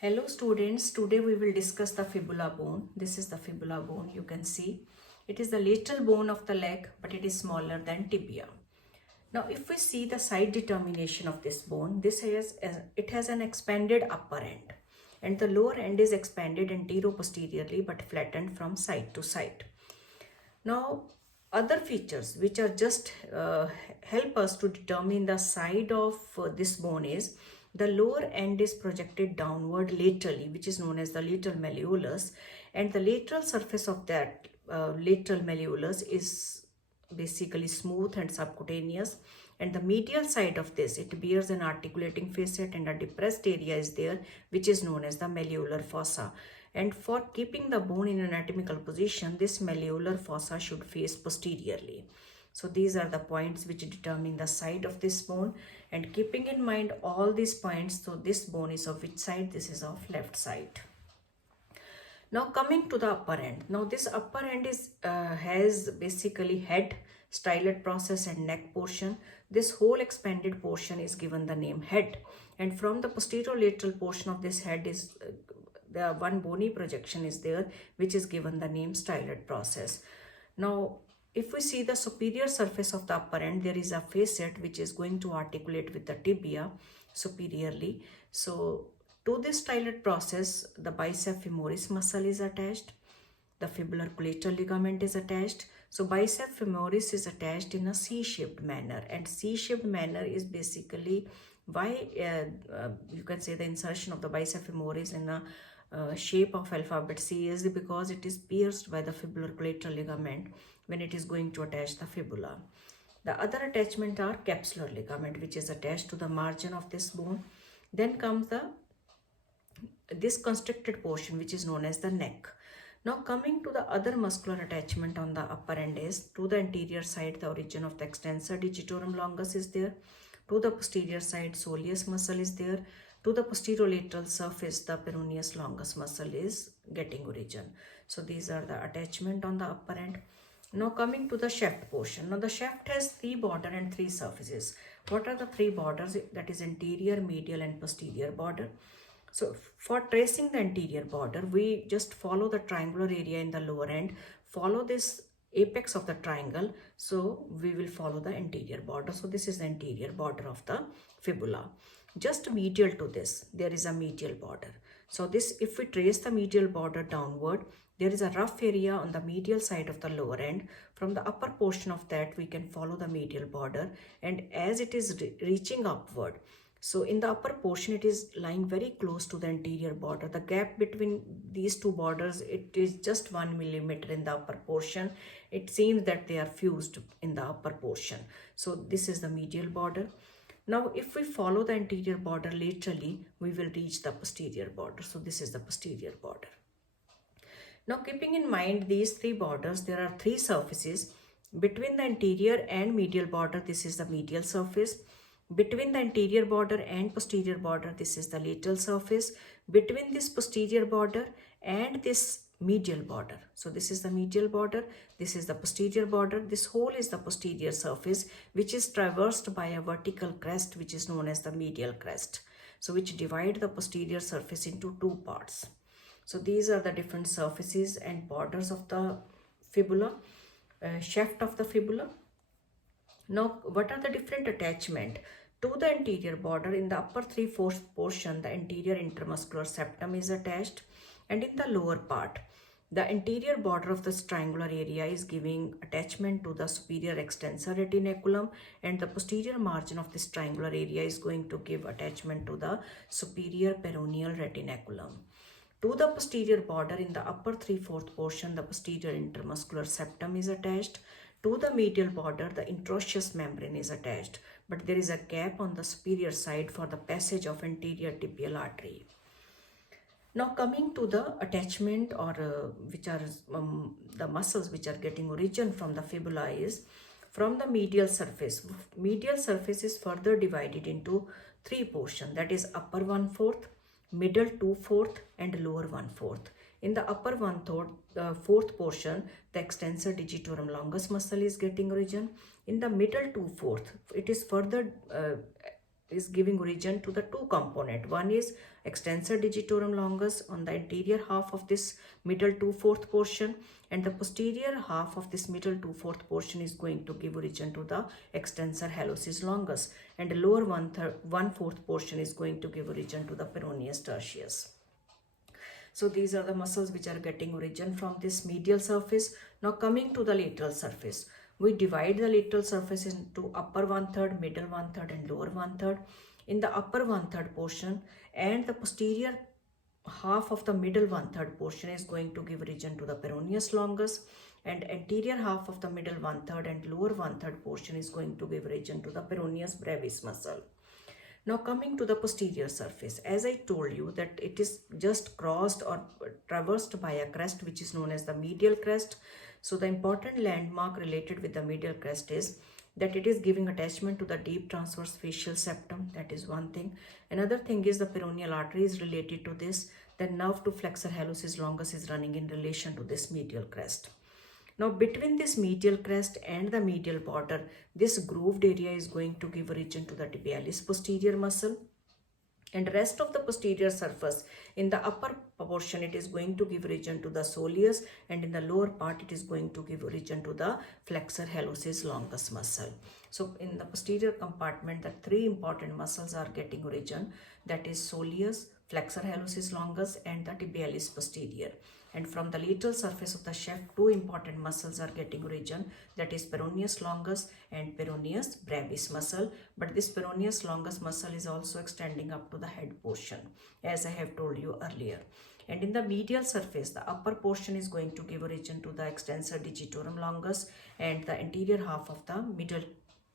Hello students, today we will discuss the fibula bone. This is the fibula bone, you can see. It is the lateral bone of the leg, but it is smaller than tibia. Now if we see the side determination of this bone, it has an expanded upper end and the lower end is expanded antero-posteriorly but flattened from side to side. Now other features which are just help us to determine the side of this bone is the lower end is projected downward laterally, which is known as the lateral malleolus, and the lateral surface of that lateral malleolus is basically smooth and subcutaneous, and the medial side of this, it bears an articulating facet and a depressed area is there which is known as the malleolar fossa. And for keeping the bone in anatomical position, this malleolar fossa should face posteriorly. So these are the points which determine the side of this bone, and keeping in mind all these points, so this bone is of which side? This is of left side. Now coming to the upper end. Now this upper end is has basically head, stylet process and neck portion. This whole expanded portion is given the name head, and from the posterolateral portion of this head is the one bony projection is there which is given the name stylet process. Now if we see the superior surface of the upper end, there is a facet which is going to articulate with the tibia superiorly. So to this stylet process, the biceps femoris muscle is attached, the fibular collateral ligament is attached. So biceps femoris is attached in a C-shaped manner, and C-shaped manner is basically why you can say the insertion of the biceps femoris in a shape of alphabet C is because it is pierced by the fibular collateral ligament when it is going to attach the fibula. The other attachment are capsular ligament, which is attached to the margin of this bone. Then comes this constricted portion which is known as the neck. Now coming to the other muscular attachment on the upper end is to the anterior side, the origin of the extensor digitorum longus is there. To the posterior side, soleus muscle is there. To the posterolateral surface, the peroneus longus muscle is getting origin. So these are the attachment on the upper end. Now coming to the shaft portion. Now the shaft has three border and three surfaces. What are the three borders? That is anterior, medial and posterior border. So for tracing the anterior border, we just follow the triangular area in the lower end, follow this apex of the triangle, so we will follow the anterior border. So this is the anterior border of the fibula. Just medial to this, there is a medial border. So this, if we trace the medial border downward, there is a rough area on the medial side of the lower end. From the upper portion of that, we can follow the medial border, and as it is reaching upward, so in the upper portion, it is lying very close to the anterior border. The gap between these two borders, it is just 1 millimeter in the upper portion. It seems that they are fused in the upper portion. So this is the medial border. Now if we follow the anterior border laterally, we will reach the posterior border. So this is the posterior border. Now keeping in mind these three borders, there are three surfaces. Between the anterior and medial border, this is the medial surface. Between the anterior border and posterior border, this is the lateral surface. Between this posterior border and this medial border, so this is the medial border, this is the posterior border, this whole is the posterior surface which is traversed by a vertical crest which is known as the medial crest, so which divide the posterior surface into two parts. So these are the different surfaces and borders of the fibula, shaft of the fibula. Now what are the different attachment? To the anterior border, in the upper 3/4 portion, the anterior intermuscular septum is attached, and in the lower part, the anterior border of this triangular area is giving attachment to the superior extensor retinaculum, and the posterior margin of this triangular area is going to give attachment to the superior peroneal retinaculum. To the posterior border, in the upper 3/4 portion, the posterior intermuscular septum is attached. To the medial border, the interosseous membrane is attached, but there is a gap on the superior side for the passage of anterior tibial artery. Now coming to the attachment or which are the muscles which are getting origin from the fibula is from the medial surface. Medial surface is further divided into three portions, that is upper 1/4, middle 2/4 and lower 1/4. In the upper 1/4 portion, the extensor digitorum longus muscle is getting origin. In the middle 2/4, it is further is giving origin to the two component. One is extensor digitorum longus on the anterior half of this middle 2/4 portion, and the posterior half of this middle 2/4 portion is going to give origin to the extensor hallucis longus, and the lower 1/4 portion is going to give origin to the peroneus tertius. So these are the muscles which are getting origin from this medial surface. Now coming to the lateral surface, we divide the lateral surface into upper 1/3, middle 1/3 and lower 1/3. In the upper 1/3 portion and the posterior half of the middle 1/3 portion is going to give origin to the peroneus longus, and anterior half of the middle 1/3 and lower 1/3 portion is going to give origin to the peroneus brevis muscle. Now coming to the posterior surface, as I told you that it is just crossed or traversed by a crest which is known as the medial crest. So the important landmark related with the medial crest is that it is giving attachment to the deep transverse facial septum. That is one thing. Another thing is the peroneal artery is related to this. The nerve to flexor hallucis longus is running in relation to this medial crest. Now between this medial crest and the medial border, this grooved area is going to give origin to the tibialis posterior muscle, and rest of the posterior surface in the upper portion it is going to give origin to the soleus, and in the lower part it is going to give origin to the flexor hallucis longus muscle. So in the posterior compartment, the three important muscles are getting origin, that is soleus, flexor hallucis longus and the tibialis posterior. And from the lateral surface of the shaft, two important muscles are getting origin, that is peroneus longus and peroneus brevis muscle. But this peroneus longus muscle is also extending up to the head portion, as I have told you earlier. And in the medial surface, the upper portion is going to give origin to the extensor digitorum longus, and the anterior half of the middle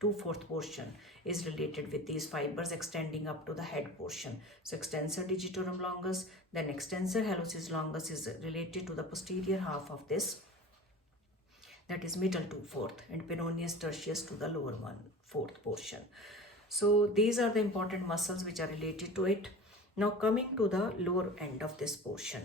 2/4 portion is related with these fibers extending up to the head portion. So extensor digitorum longus, then extensor hallucis longus is related to the posterior half of this, that is middle 2/4, and peroneus tertius to the lower 1/4 portion. So these are the important muscles which are related to it. Now coming to the lower end of this portion.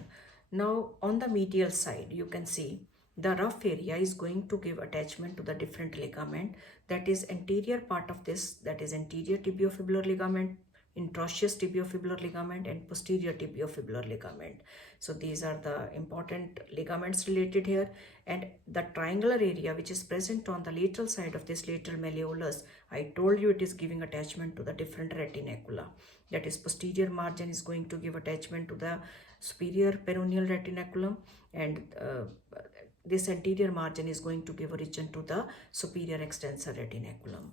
Now on the medial side, you can see the rough area is going to give attachment to the different ligament, that is anterior part of this, that is anterior tibiofibular ligament, intraosseous tibiofibular ligament and posterior tibiofibular ligament. So these are the important ligaments related here, and the triangular area which is present on the lateral side of this lateral malleolus, I told you it is giving attachment to the different retinacula. That is posterior margin is going to give attachment to the superior peroneal retinaculum, and this anterior margin is going to give origin to the superior extensor retinaculum.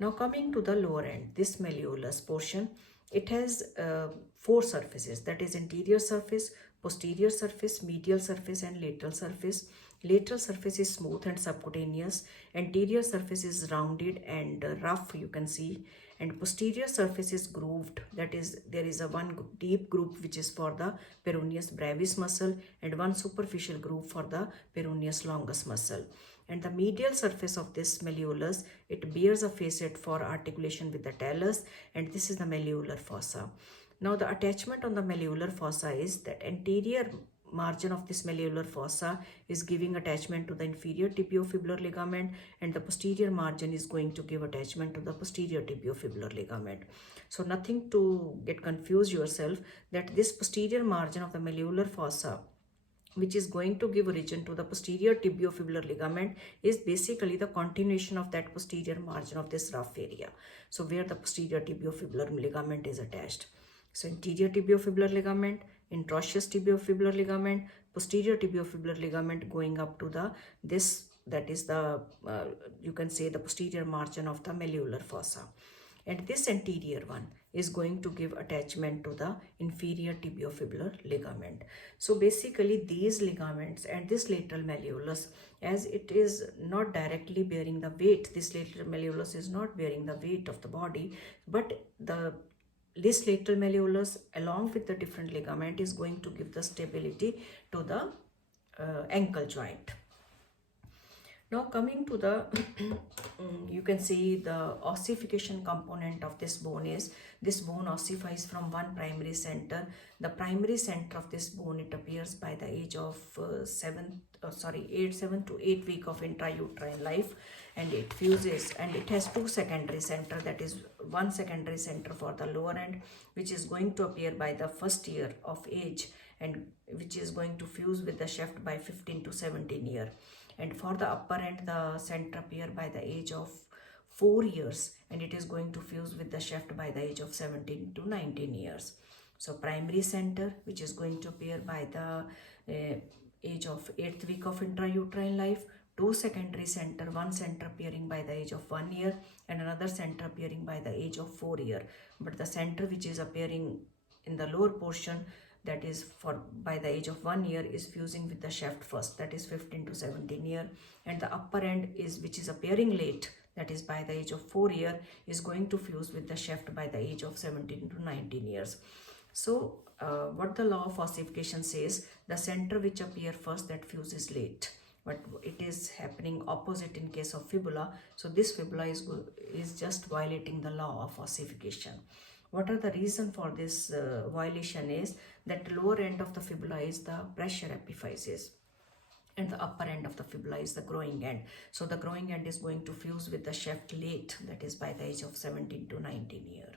Now coming to the lower end, this malleolus portion, it has four surfaces, that is anterior surface, posterior surface, medial surface and lateral surface. Lateral surface is smooth and subcutaneous, anterior surface is rounded and rough, you can see, and posterior surface is grooved, that is there is a one deep groove which is for the peroneus brevis muscle and one superficial groove for the peroneus longus muscle. And the medial surface of this malleolus, it bears a facet for articulation with the talus, and this is the malleolar fossa. Now the attachment on the malleolar fossa is that anterior margin of this malleolar fossa is giving attachment to the inferior tibiofibular ligament, and the posterior margin is going to give attachment to the posterior tibiofibular ligament. So nothing to get confused yourself, that this posterior margin of the malleolar fossa which is going to give origin to the posterior tibiofibular ligament is basically the continuation of that posterior margin of this rough area. So where the posterior tibiofibular ligament is attached. So anterior tibiofibular ligament, intraosseous tibiofibular ligament, posterior tibiofibular ligament going up to the this, that is the you can say the posterior margin of the malleolar fossa, and this anterior one is going to give attachment to the inferior tibiofibular ligament. So basically these ligaments and this lateral malleolus, as it is not directly bearing the weight, this lateral malleolus is not bearing the weight of the body, but this lateral malleolus along with the different ligament is going to give the stability to the ankle joint. Now coming to the, you can see the ossification component of this bone is, this bone ossifies from one primary center. The primary center of this bone, it appears by the age of 7 to 8 week of intrauterine life, and it fuses, and it has two secondary center, that is one secondary center for the lower end, which is going to appear by the first year of age, and which is going to fuse with the shaft by 15 to 17 year. And for the upper end, the center appear by the age of 4 years, and it is going to fuse with the shaft by the age of 17 to 19 years. So primary center, which is going to appear by the age of 8th week of intrauterine life, two secondary center, one center appearing by the age of 1 year and another center appearing by the age of 4 year. But the center which is appearing in the lower portion, that is for by the age of 1 year, is fusing with the shaft first, that is 15 to 17 year, and the upper end is, which is appearing late, that is by the age of 4 year, is going to fuse with the shaft by the age of 17 to 19 years. So what the law of ossification says, the center which appear first, that fuses late, but it is happening opposite in case of fibula. So this fibula is just violating the law of ossification. What are the reason for this violation is that lower end of the fibula is the pressure epiphysis, and the upper end of the fibula is the growing end. So the growing end is going to fuse with the shaft late, that is by the age of 17 to 19 year.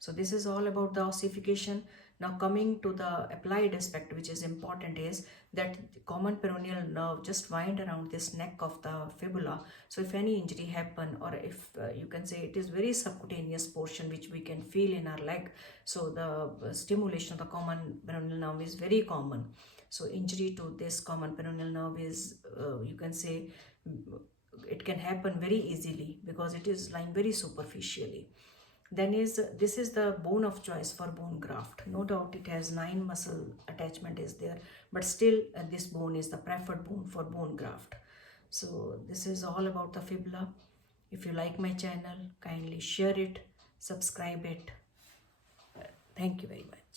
So this is all about the ossification. Now coming to the applied aspect, which is important, is that common peroneal nerve just wind around this neck of the fibula. So if any injury happen, or if you can say it is very subcutaneous portion which we can feel in our leg, so the stimulation of the common peroneal nerve is very common. So injury to this common peroneal nerve is, you can say, it can happen very easily because it is lying very superficially. Then this is the bone of choice for bone graft. No doubt it has 9 muscle attachment is there, but still this bone is the preferred bone for bone graft. So this is all about the fibula. If you like my channel, kindly share it, subscribe it. Thank you very much.